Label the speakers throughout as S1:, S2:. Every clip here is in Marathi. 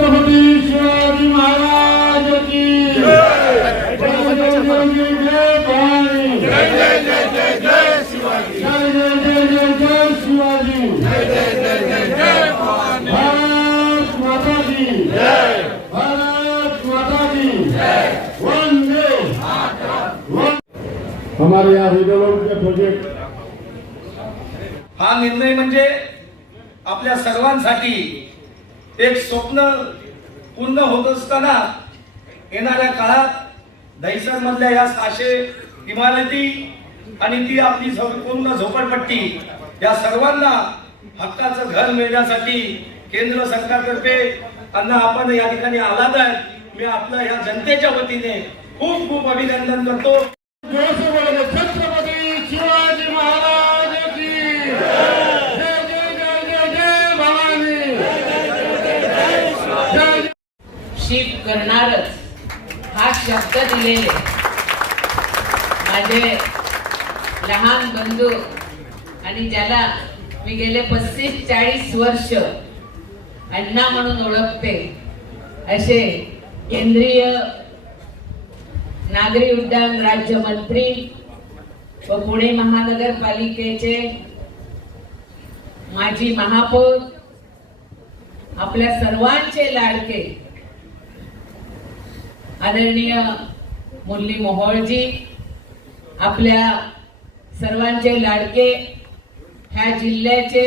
S1: छत्रपती शिवाजी महाराज की जय जय जय जय जय भवानी जय जय जय जय जय शिवाजी जय जय जय जय जय शिवाजी जय जय जय जय जय भवानी भारत माता की जय भारत माता की जय वंदे हमारे यहाँ रेडियोलॉजी के प्रोजेक्ट
S2: हा निर्णय म्हणजे आपल्या सर्वांसाठी एक स्वप्न पूर्ण होत असताना येणाऱ्या काळात दहिसर मधल्या या सहाशे इमारती आणि ती आपली पूर्ण झोपडपट्टी या सर्वांना हक्काचं घर मिळण्यासाठी केंद्र सरकारतर्फे अन्न आपण या ठिकाणी आलात आहे. मी आपलं या जनतेच्या वतीने खूप खूप अभिनंदन करतो.
S1: शिवाजी महाराज की जय जय जय जय जय भवानी जय
S3: शिव करणारच हा शब्द दिलेले. माझे लहान बंधू आणि ज्याला मी गेले पस्तीस चाळीस वर्ष अण्णा म्हणून ओळखते असे केंद्रीय नागरी उड्डाण राज्यमंत्री व पुणे महानगरपालिकेचे माजी महापौर आपल्या सर्वांचे लाडके आदरणीय मुरली मोहोळजी आपल्या सर्वांचे लाडके ह्या जिल्ह्याचे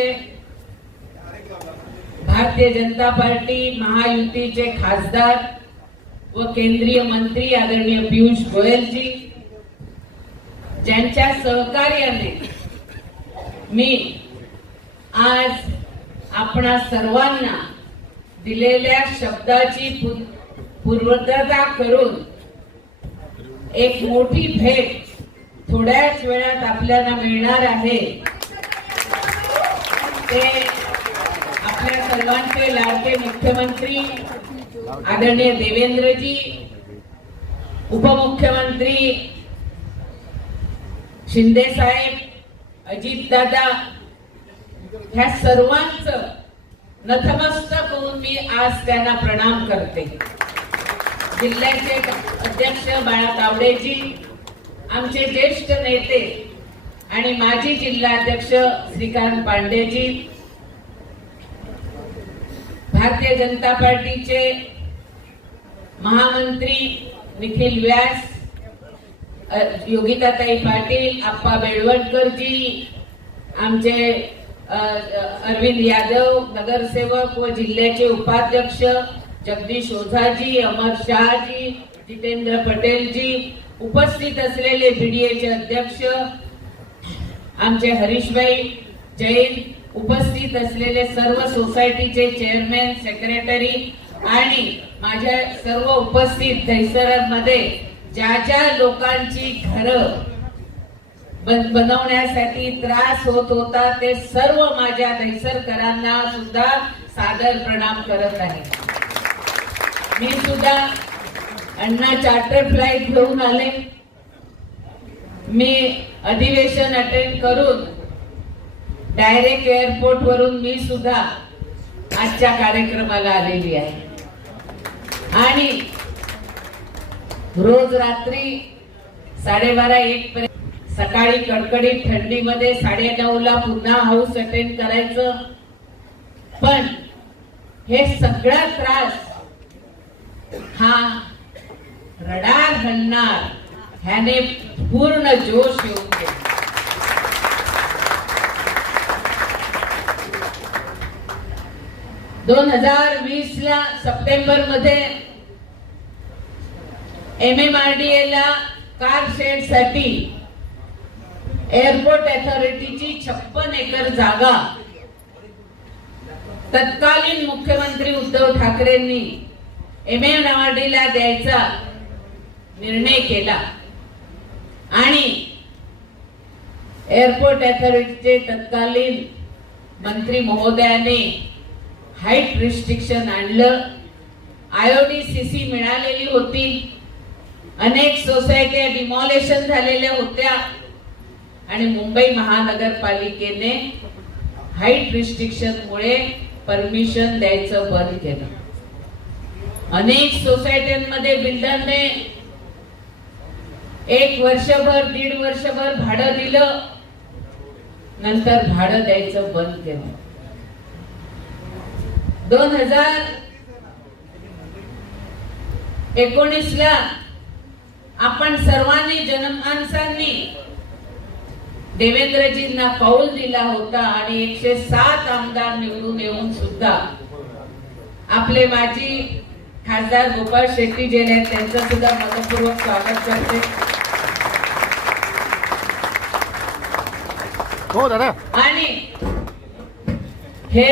S3: भारतीय जनता पार्टी महायुतीचे खासदार व केंद्रीय मंत्री आदरणीय पियुष गोयलजी ज्यांच्या सहकार्याने मी आज आपणा सर्वांना दिलेल्या शब्दाची पूर्वतता करून एक मोठी भेट थोड्याच वेळात आपल्याला मिळणार आहे. ते आपल्या सर्वांचे लाडके मुख्यमंत्री आदरणीय देवेंद्रजी उपमुख्यमंत्री शिंदे साहेब अजित दादा ह्या सर्वांचं नतमस्तक होऊन मी आज त्यांना प्रणाम करते. जिल्ह्याचे अध्यक्ष बाळा तावडेजी आमचे ज्येष्ठ नेते आणि माजी जिल्हाध्यक्ष श्रीकांत पांडेजी भारतीय जनता पार्टीचे महामंत्री निखिल व्यास योगिताताई पाटील आप्पा बेळवटकरजी आमचे अरविंद यादव नगरसेवक व जिल्ह्याचे उपाध्यक्ष जगदीश ओझाजी अमर शहाजी जितेंद्र पटेलजी उपस्थित असलेले बीडीएचे अध्यक्ष आमचे हरीशभाई जैन उपस्थित असलेले सर्व सोसायटीचे चेअरमॅन सेक्रेटरी आणि माझ्या सर्व उपस्थित मध्ये ज्या ज्या लोकांची घरं बन- बनवण्यासाठी त्रास होत होता ते सर्व माझ्या दहिसरकरांना सुद्धा सादर प्रणाम करत आहे. मी सुद्धा अण्णा चार्टर फ्लाईट घेऊन आले. मी अधिवेशन अटेंड करून डायरेक्ट एअरपोर्ट वरून मी सुद्धा आजच्या कार्यक्रमाला आलेली आहे. आणि रोज रात्री साडेबारा एक पर्यंत सकाळी कडकडीत थंडीमध्ये साडे ला पुन्हा हाऊस अटेंड करायचं. पण हे सगळा त्रास हा रडार हलणार ह्याने पूर्ण जोश येऊन दोन हजार वीस ला सप्टेंबरमध्ये M M R D A ला कार शेडसाठी एअरपोर्ट अथॉरिटीची छप्पन एकर जागा. तत्कालीन मुख्यमंत्री उद्धव ठाकरेंनी एम एल आर द्यायचा निर्णय केला. आणि एअरपोर्ट अथॉरिटीचे तत्कालीन मंत्री महोदयाने हाईट रिस्ट्रिक्शन आणलं. आयोडी सी सी मिळालेली होती. अनेक सोसायट्या डिमॉलेशन झालेल्या होत्या. आणि मुंबई महानगरपालिकेने हाईट रिस्ट्रिक्शन मुळे परमिशन द्यायचं बंद केलं. अनेक सोसायट्यांमध्ये बिल्डरने एक वर्षभर दीड वर्षभर भाडं दिलं. नंतर भाडं द्यायचं बंद केलं. दोन हजार एकोणीस ला आपण सर्वांनी जनमानसांनी देवेंद्रजींना पाऊल दिला होता आणि एकशे सात आमदार निवडून येऊन सुद्धा आपले माजी खासदार गोपाळ शेट्टी जे आहेत त्यांचं सुद्धा मनपूर्वक स्वागत करते.
S4: हो दादा.
S3: आणि हे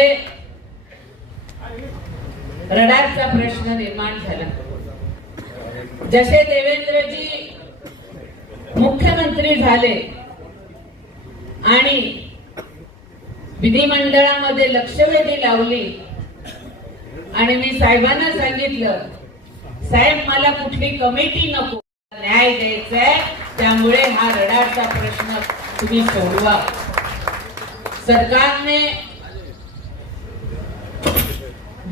S3: रडारचा प्रश्न निर्माण झाला. जसे देवेंद्रजी मुख्यमंत्री झाले आणि विधिमंडळामध्ये लक्षवेधी लावली आणि मी साहेबांना सांगितलं साहेब मला कुठली कमिटी नको न्याय द्यायचा आहे त्यामुळे हा रडारचा प्रश्न तुम्ही सोडवा. सरकारने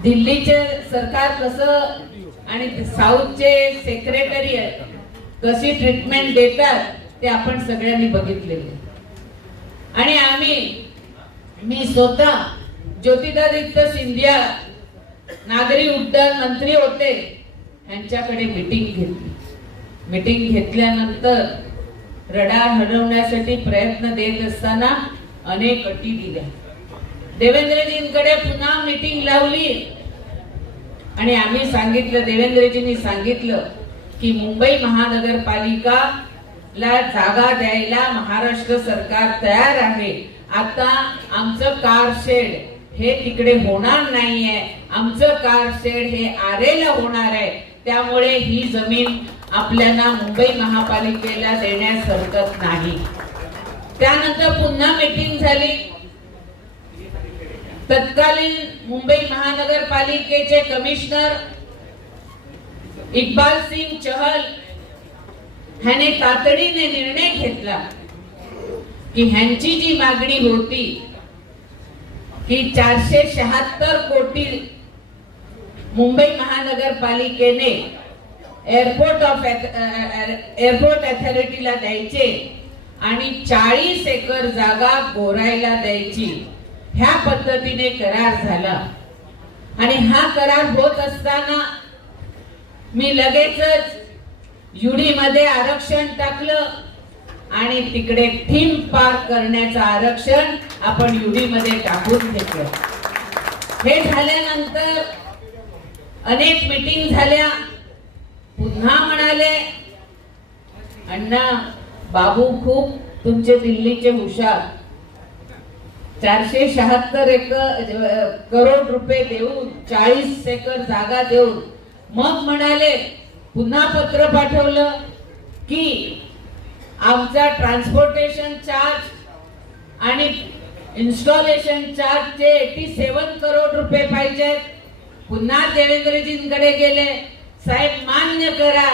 S3: दिल्लीचे सरकार कसं आणि साऊथचे सेक्रेटरी कशी ट्रीटमेंट देतात ते आपण सगळ्यांनी बघितलेले. आणि आम्ही मी स्वतः ज्योतिरादित्य सिंधिया नागरी उड्डाण मंत्री होते. यांच्याकडे मीटिंग घेतली. मीटिंग घेतल्यानंतर रडार हलवण्यासाठी प्रयत्न देत असताना अनेक अटी दिल्या. देवेंद्रजींकडे पुन्हा मीटिंग लावली. आणि आम्ही सांगितलं देवेंद्रजींनी सांगितलं की मुंबई महानगरपालिका ला जागा द्यायला महाराष्ट्र सरकार तयार आहे. आता आमचं कार शेड हे तिकडे होणार नाहीये. आमचं कार शेड हे आरेला होणार आहे. त्यामुळे ही जमीन आपल्याला मुंबई महापालिकेला देण्यास हरकत नाही. त्यानंतर पुन्हा मीटिंग झाली. तत्कालीन मुंबई महानगरपालिकेचे कमिशनर इक्बाल सिंग चहल ह्याने तातडीने निर्णय घेतला की ह्यांची जी मागणी होती की चारशे शहात्तर कोटी मुंबई महानगरपालिकेने एअरपोर्ट ऑफ एअरपोर्ट अथॉरिटीला द्यायचे आणि चाळीस एकर जागा बोरायला द्यायची. ह्या पद्धतीने करार झाला. आणि हा करार होत असताना मी लगेचच युडी मध्ये आरक्षण टाकलं आणि तिकडे थीम पार्क करण्याचं आरक्षण आपण युडी मध्ये टाकून घेतलं. हे झाल्यानंतर अनेक मीटिंग झाल्या. पुन्हा म्हणाले अण्णा बाबू खूप तुमचे दिल्लीचे हुशार. चारशे शहात्तर एकर करोड रुपये देऊन चाळीस एकर जागा देऊन. मग म्हणाले पुन्हा पत्र पाठवलं की आमचा ट्रान्सपोर्टेशन चार्ज आणि इन्स्टॉलेशन चार्जचे एटी सेवन करोड रुपये पाहिजेत पुन्हा देवेंद्रजींकडे गेले. साहेब मान्य करा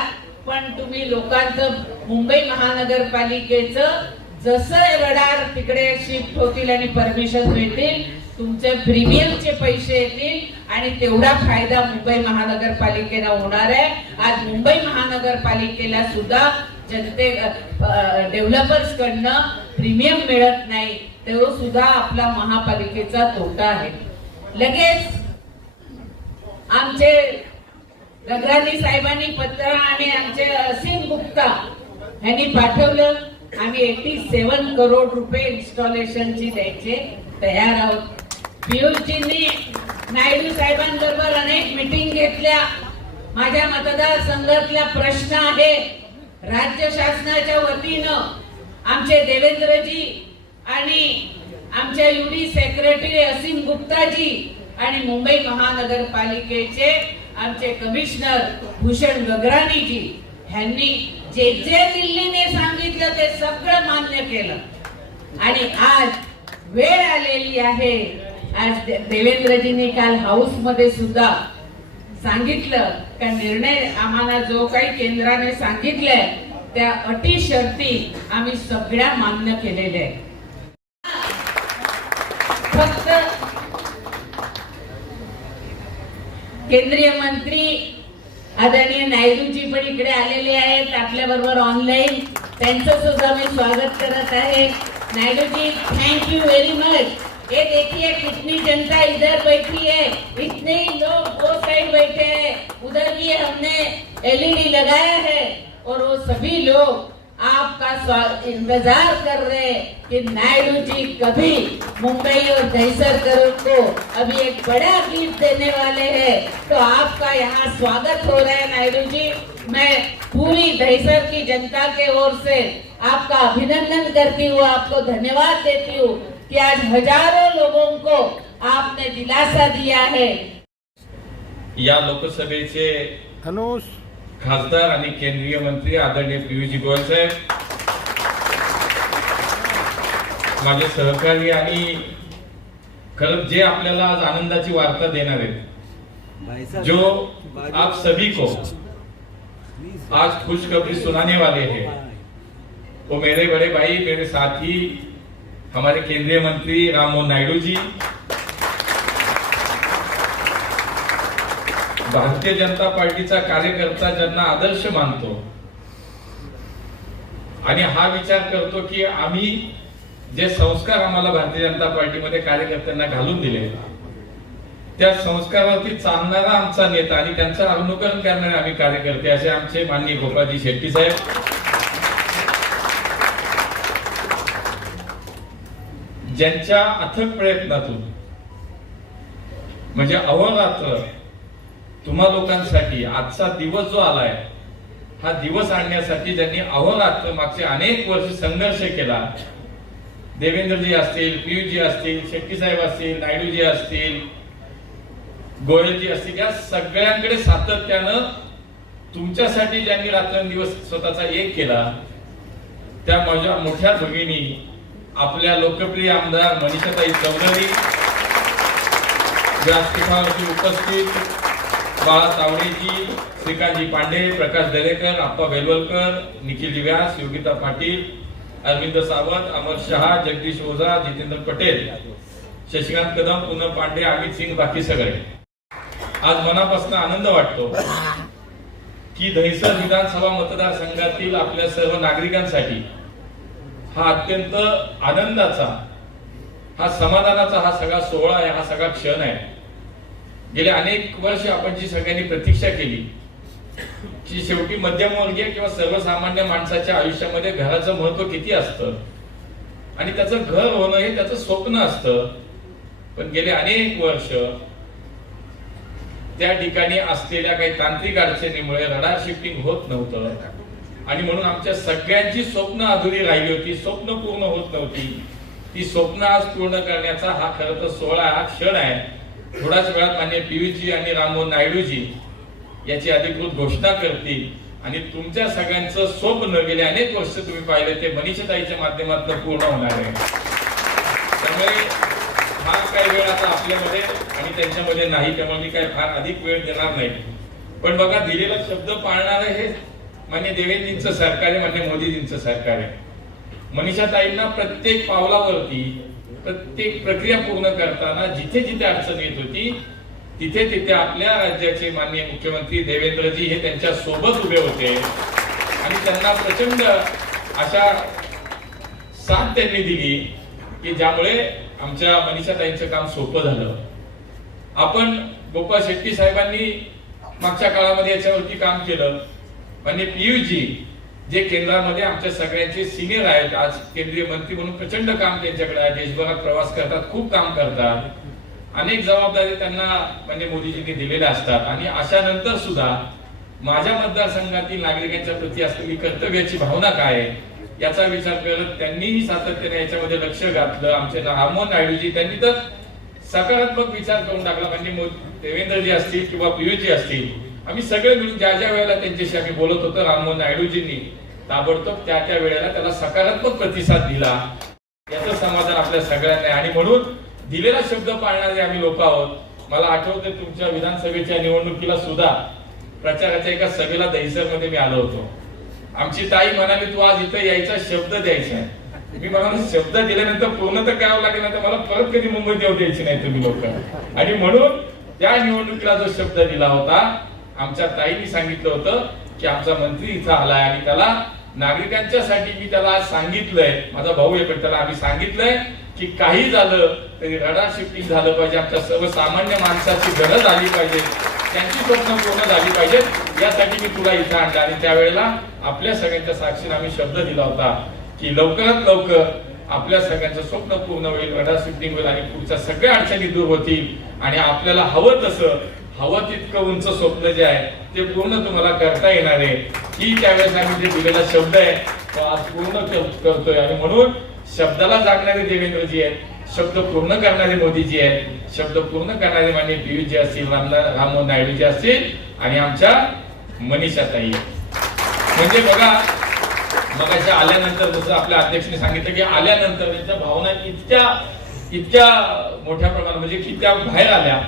S3: पण तुम्ही लोकांचं मुंबई महानगरपालिकेचं जसं रडार तिकडे शिफ्ट होतील आणि परमिशन मिळतील तुमचे प्रीमियमचे पैसे येतील आणि तेवढा फायदा मुंबई महानगरपालिकेला होणार आहे. आज मुंबई महानगरपालिकेला सुद्धा जनते डेव्हलपर्स कडनं प्रीमियम मिळत नाही तो सुद्धा आपला महापालिकेचा तोटा आहे. लगेच आमचे गगरानी साहेबांनी पत्र आणि आमचे असीम गुप्ता यांनी पाठवलं. आम्ही एटी सेवन करोड रुपये इन्स्टॉलेशनची द्यायचे तयार आहोत. पियुषजींनी नायडू साहेबांबरोबर अनेक मिटिंग घेतल्या. माझ्या मतदारसंघातला प्रश्न आहे राज्य शासनाच्या वतीनं आमचे देवेंद्रजी आणि आमच्या युडी सेक्रेटरी असीम गुप्ताजी आणि मुंबई महानगरपालिकेचे आमचे कमिशनर भूषण गगरानीजी ह्यांनी जे जे दिल्लीने सांगितलं ते सगळं मान्य केलं. आणि आज वेळ आलेली आहे. आज देवेंद्रजींनी काल हाऊसमध्ये सुद्धा सांगितलं का निर्णय आम्हाला जो काही केंद्राने सांगितलंय त्या अटी शर्ती आम्ही सगळ्या मान्य केलेल्या फक्त केंद्रीय मंत्री आदरणीय नायडूजी पण इकडे आलेले आहेत आपल्या बरोबर ऑनलाईन त्यांचं सुद्धा मी स्वागत करत आहे. नायडूजी thank you you very much ये देखिए, कितनी जनता इधर बैठी है। इतने ही लोग वो साइड बैठे हैं। उधर भी हमने एलईडी लगाया है और वो सभी लोग आपका इंतज़ार कर रहे हैं कि नायडू जी कभी मुंबई और दहशत को अभी एक बड़ा गिफ्ट देने वाले हैं। तो आपका यहाँ स्वागत हो रहा है नायडू जी। मैं पूरी दहशत की जनता के ओर से आपका अभिनंदन करती हूँ, आपको धन्यवाद देती हूँ। कि आज हजारों लोगों को आपने दिलासा दिया है।
S4: या लोकसभेचे
S5: धनुष।
S4: खासदार आणि केंद्रीय मंत्री आदरणीय पियुषजी गोयल साहेब माझे सहकारी आणि खरंच जे आपल्याला आज आनंदाची वार्ता देणार आहेत जो आप सभी को आज खुशखबरी सुनाने वाले हैं। वो मेरे बड़े भाई मेरे साथी हमारे केंद्रीय मंत्री राममोहन नायडू जी भारतीय जनता पार्टीचा कार्यकर्ता ज्यांना आदर्श मानतो आणि हा विचार करतो की आम्ही जे संस्कार आम्हाला भारतीय जनता पार्टीमध्ये कार्यकर्त्यांना घालून दिले त्या संस्कारावरती चालणारा आमचा नेता आणि त्यांचं अनुकरण करणारे आम्ही कार्यकर्ते असे आमचे माननीय गोपाळजी शेट्टी साहेब. ज्यांच्या अथक प्रयत्नातून म्हणजे अहोरात्र तुम्हा लोकांसाठी आजचा दिवस जो आलाय हा दिवस आणण्यासाठी ज्यांनी अहोरात्र मागचे अनेक वर्ष संघर्ष केला देवेंद्रजी असतील पियुषजी असतील शेट्टी साहेब असतील नायडूजी असतील गोयलजी असतील या सगळ्यांकडे सातत्यानं तुमच्यासाठी ज्यांनी रात्रंदिवस स्वतःचा एक केला त्या माझ्या मोठ्या भगिनी आपल्या लोकप्रिय आमदार मनीषाताई चौधरी व्यासपीठावरती उपस्थित बाळा तावडेजी श्रीकांतजी पांडे प्रकाश दरेकर आप्पा बेलवलकर निखिलजी व्यास योगिता पाटील अरविंद सावंत अमर शहा जगदीश ओझा जितेंद्र पटेल शशिकांत कदम पूनम पांडे अमित सिंग बाकी सगळे. आज मनापासून आनंद वाटतो की दहिसर विधानसभा मतदारसंघातील आपल्या सर्व नागरिकांसाठी हा अत्यंत आनंदाचा हा समाधानाचा हा सगळा सोहळा आहे हा सगळा क्षण आहे. गेले अनेक वर्ष आपण जी सगळ्यांनी प्रतीक्षा केली की शेवटी मध्यमवर्गीय किंवा सर्वसामान्य माणसाच्या आयुष्यामध्ये घराचं महत्त्व किती असतं आणि त्याचं घर होणं हे त्याचं स्वप्न असतं. पण गेले अनेक वर्ष त्या ठिकाणी असलेल्या काही तांत्रिक अडचणीमुळे रडार शिफ्टिंग होत नव्हतं. आणि म्हणून आमच्या सगळ्यांची स्वप्न अधुरी राहिली होती स्वप्न पूर्ण होत नव्हती. ती स्वप्न आज पूर्ण करण्याचा हा खरं तर सोहळा हा क्षण आहे. थोड्याच वेळात मान्य पियुषजी आणि राममोहन नायडूजी याची अधिकृत घोषणा करतील. आणि तुमच्या सगळ्यांचं स्वप्न गेले अनेक वर्ष तुम्ही पाहिले ते मनीषताईच्या माध्यमातून पूर्ण होणार आहे. त्यामुळे फार काही वेळ आता आपल्यामध्ये आणि त्यांच्यामध्ये नाही त्यामुळे मी काय फार अधिक वेळ देणार नाही. पण बघा दिलेला शब्द पाळणार हे म्हणजे देवेंद्रजींचं सरकार आहे म्हणजे मोदीजींचं सरकार आहे. मनीषाताईंना प्रत्येक पावलावरती प्रत्येक प्रक्रिया पूर्ण करताना जिथे जिथे अडचण येत होती तिथे तिथे आपल्या राज्याचे माननीय मुख्यमंत्री देवेंद्रजी हे त्यांच्यासोबत उभे होते. आणि त्यांना प्रचंड अशा साथ त्यांनी दिली की ज्यामुळे आमच्या मनीषाताईंचं काम सोपं झालं. आपण गोपाळ शेट्टी साहेबांनी मागच्या काळामध्ये याच्यावरती काम केलं. म्हणजे पियुजी जे केंद्रामध्ये आमच्या सगळ्यांचे सिनियर आहेत आज केंद्रीय मंत्री म्हणून प्रचंड काम त्यांच्याकडे आहे देशभरात प्रवास करतात खूप काम करतात. अनेक जबाबदारी त्यांना म्हणजे मोदीजींनी दिलेल्या असतात. आणि अशा नंतर सुद्धा माझ्या मतदारसंघातील नागरिकांच्या प्रती असलेली कर्तव्याची भावना काय आहे याचा विचार करत त्यांनीही सातत्याने याच्यामध्ये लक्ष घातलं. आमचे रामोहन नायडूजी त्यांनी तर सकारात्मक विचार करून टाकला. म्हणजे मो- देवेंद्रजी असतील किंवा पियुजी असतील. आम्ही सगळे मिळून ज्या ज्या वेळेला त्यांच्याशी आम्ही बोलत होतो राममोहन नायडूजींनी ताबडतोब त्या त्या वेळेला त्याला सकारात्मक प्रतिसाद दिला. याचं समाधान आपल्या सगळ्यांना आणि म्हणून दिलेला शब्द पाळणारे आम्ही लोक आहोत. मला आठवते तुमच्या विधानसभेच्या निवडणुकीला सुद्धा प्रचाराच्या एका सभेला दहिसरमध्ये मी आलो होतो. आमची ताई म्हणाली तू आज इथं यायचा शब्द द्यायचा. मी म्हणाल शब्द दिल्यानंतर पूर्ण तर करावं लागेल ना तर मला परत कधी मुंबईत येऊ द्यायची नाही तुम्ही लोक. आणि म्हणून त्या निवडणुकीला जो शब्द दिला होता आमच्या ताईंनी सांगितलं होतं की आमचा मंत्री इथं आलाय आणि त्याला नागरिकांच्यासाठी मी त्याला आज सांगितलंय. माझा भाऊ आहे पण त्याला आम्ही सांगितलंय की काही झालं तरी रडार शिफ्टिंग झालं पाहिजे. आमच्या सर्वसामान्य माणसाची गरज आली पाहिजे. त्यांची स्वप्न पूर्ण झाली पाहिजेत यासाठी मी तुला इथं आणलं आणि त्यावेळेला आपल्या सगळ्यांच्या साक्षीने आम्ही शब्द दिला होता की लवकरात लवकर आपल्या सगळ्यांचं स्वप्न पूर्ण होईल रडार शिफ्टिंग होईल आणि पुढच्या सगळ्या अडचणी दूर होतील आणि आपल्याला हवं तसं हवं तितकं उंच स्वप्न जे आहे ते पूर्ण तुम्हाला करता येणार आहे. ही त्यावेळेस आम्ही जे दिलेला शब्द आहे तो आज पूर्ण करतोय. आणि म्हणून शब्दाला जागणारे देवेंद्रजी आहेत शब्द पूर्ण करणारे मोदीजी आहेत शब्द पूर्ण करणारे मान्य पियुषजी असतील रामना राममोहन नायडूजी असतील आणि आमच्या मनीषाताई आहेत. म्हणजे बघा मग आल्यानंतर जसं आपल्या अध्यक्षांनी सांगितलं की आल्यानंतर त्यांच्या भावना इतक्या इतक्या मोठ्या प्रमाणात म्हणजे की त्या बाहेर आल्या.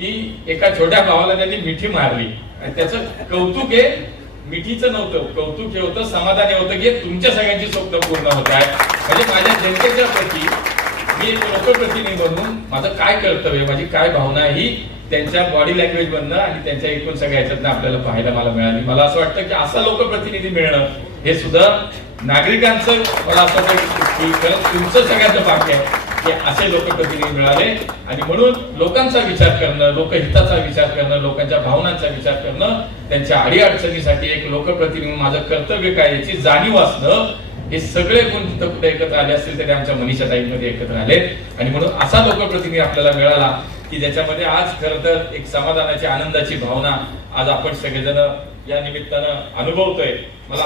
S4: की एका छोट्या भावाला त्यांनी मिठी मारली. आणि त्याचं कौतुक आहे मिठीचं नव्हतं. कौतुक हे होतं समाधान हे होतं की तुमच्या सगळ्यांची स्वप्न पूर्ण होत आहे म्हणजे माझ्या जनतेच्या प्रती मी एक लोकप्रतिनिधी म्हणून माझं काय कर्तव्य माझी काय भावना आहे ही त्यांच्या बॉडी लँग्वेज मधनं आणि त्यांच्या एकूण सगळ्या ह्याच्यातनं आपल्याला पाहायला मला मिळाली. मला असं वाटतं की असा लोकप्रतिनिधी मिळणं हे सुद्धा नागरिकांचं मला असं वाटतं की खरंच तुमचं सगळ्यांचं भाग्य आहे. की असे लोकप्रतिनिधी मिळाले. आणि म्हणून लोकांचा विचार करणं लोकहिताचा विचार करणं लोकांच्या भावनांचा विचार करणं त्यांच्या अडीअडचणीसाठी एक लोकप्रतिनिधी माझं कर्तव्य काय याची जाणीव असणं हे सगळे गुण तिथं कुठे एकत्र आले असतील तरी आमच्या मनीषा ताईमध्ये एकत्र आले. आणि म्हणून असा लोकप्रतिनिधी आपल्याला मिळाला की ज्याच्यामध्ये आज खर तर एक समाधानाची आनंदाची भावना आज आपण सगळेजण या निमित्तानं अनुभवतोय. मला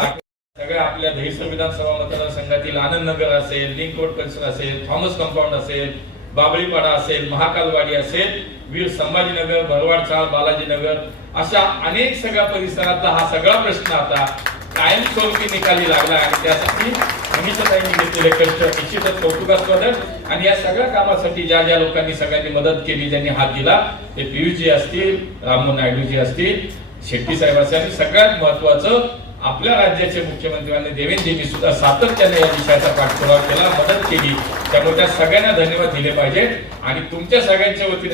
S4: सगळ्या आपल्या दहिसर विधानसभा मतदारसंघातील आनंद नगर असेल लिंक रोड परिसर असेल थॉमस कंपाऊंड असेल बाबळीपाडा असेल महाकालवाडी असेल वीर संभाजीनगर भरवाड चाळ बालाजीनगर अशा अनेक सगळ्या परिसरातला हा सगळा प्रश्न आता कायमस्वरूपी निकाली लागला आणि त्यासाठी मनीषाताईंनी घेतलेले कष्ट निश्चितच कौतुकास्पद आणि या सगळ्या कामासाठी ज्या ज्या लोकांनी सगळ्यांनी मदत केली ज्यांनी हात दिला ते पियुषजी असतील राममोहन नायडूजी असतील शेट्टी साहेब असेल आणि सगळ्यात महत्वाचं आपल्या राज्याचे मुख्यमंत्री देवेंद्रजी सुद्धा सातत्याने या विषयाचा पाठपुरावा केला मदत केली. त्यामुळे त्या सगळ्यांना धन्यवाद दिले पाहिजेत. आणि तुमच्या सगळ्यांच्या वतीने